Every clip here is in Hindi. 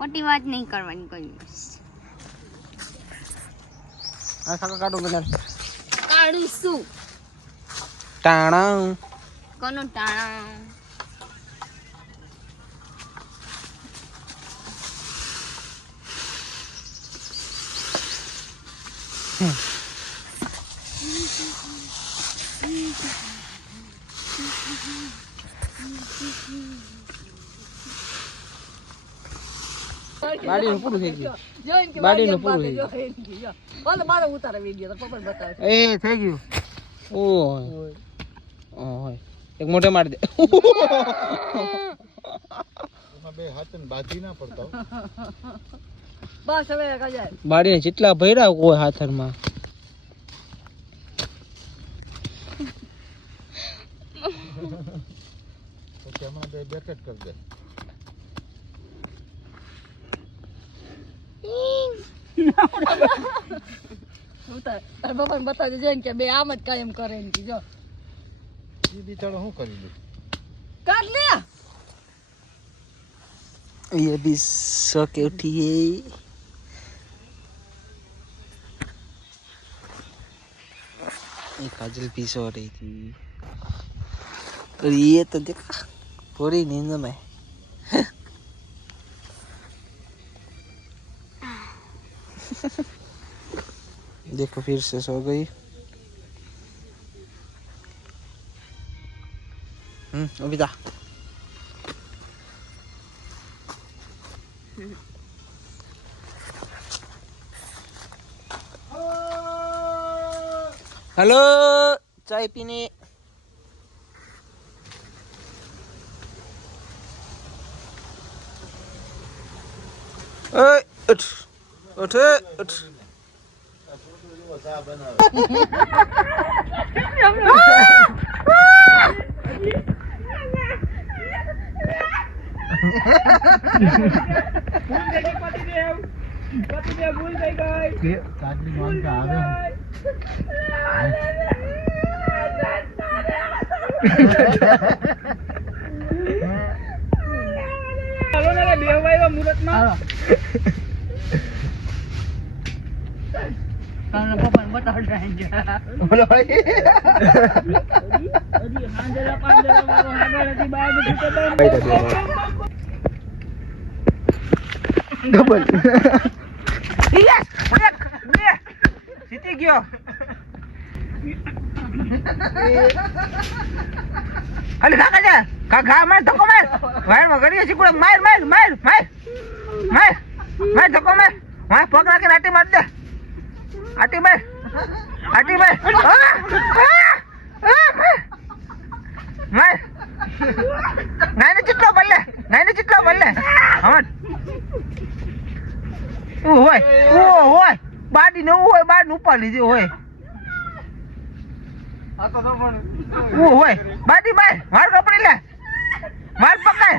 ખોટી વાત નહીં કરવાની કોઈ દિવસ. આ ખાકા કાઢો બધા કાઢું શું? ટાણા કોનો ટાણા? બાડીનું પૂરું થઈ ગયું. બાડીનું પૂરું થઈ ગયું. ઓલે મારો ઉતારે વિડિયો તો પપ્પા બતાવે. એ થઈ ગયું. ઓય ઓય એક મોઢે મારી દે. એમાં બે હાથને બાજી ના પડતા. બસ હવે કાજે. બાડીને જેટલા ભર્યા કોઈ હાથરમાં. પછી હમણાં બે બેકેટ કરી દે. ઉતાર તાર પપ્પાને બતાવજે જઈને કે બે આમ જ કાયમ કરે એમ કે જો ઈ બિચારો શું કરી લે? કાઢ લે. ये भी सो के उठी है. ये काजल भी सो रही थी और ये तो देखा पूरी नींद में. देखो फिर से सो गई. अभी था हेलो चाय पीने. उठ उठ उठ. તારા પપ્પાને બતાવજો बोलो भाई डबल यस जीती गयो. अरे खा खा खा खा मार धक्को मार वायर में गड़िया चिकुड़ा मार मार मार मार मार मार धक्को मार वहां पकड़ा के आटी मार दे. आटी मार आटी मार मार नाइने चिटलो बल्ले हमन ओ होय बाडी ने होय बाड न ऊपर लीजे होय आ तो पण ओ होय बाडी मार कपड़ी ले मार पकड़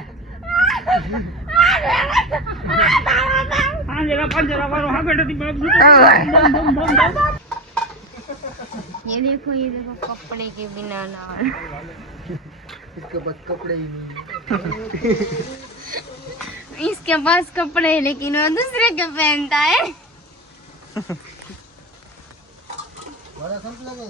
पंजरा मारो हागड़ती ये देखो कपड़े के बिना ना. इसके पास कपड़े ही नहीं. इसके पास कपड़े हैं लेकिन वो दूसरे के पहनता है. बड़ा संत लगा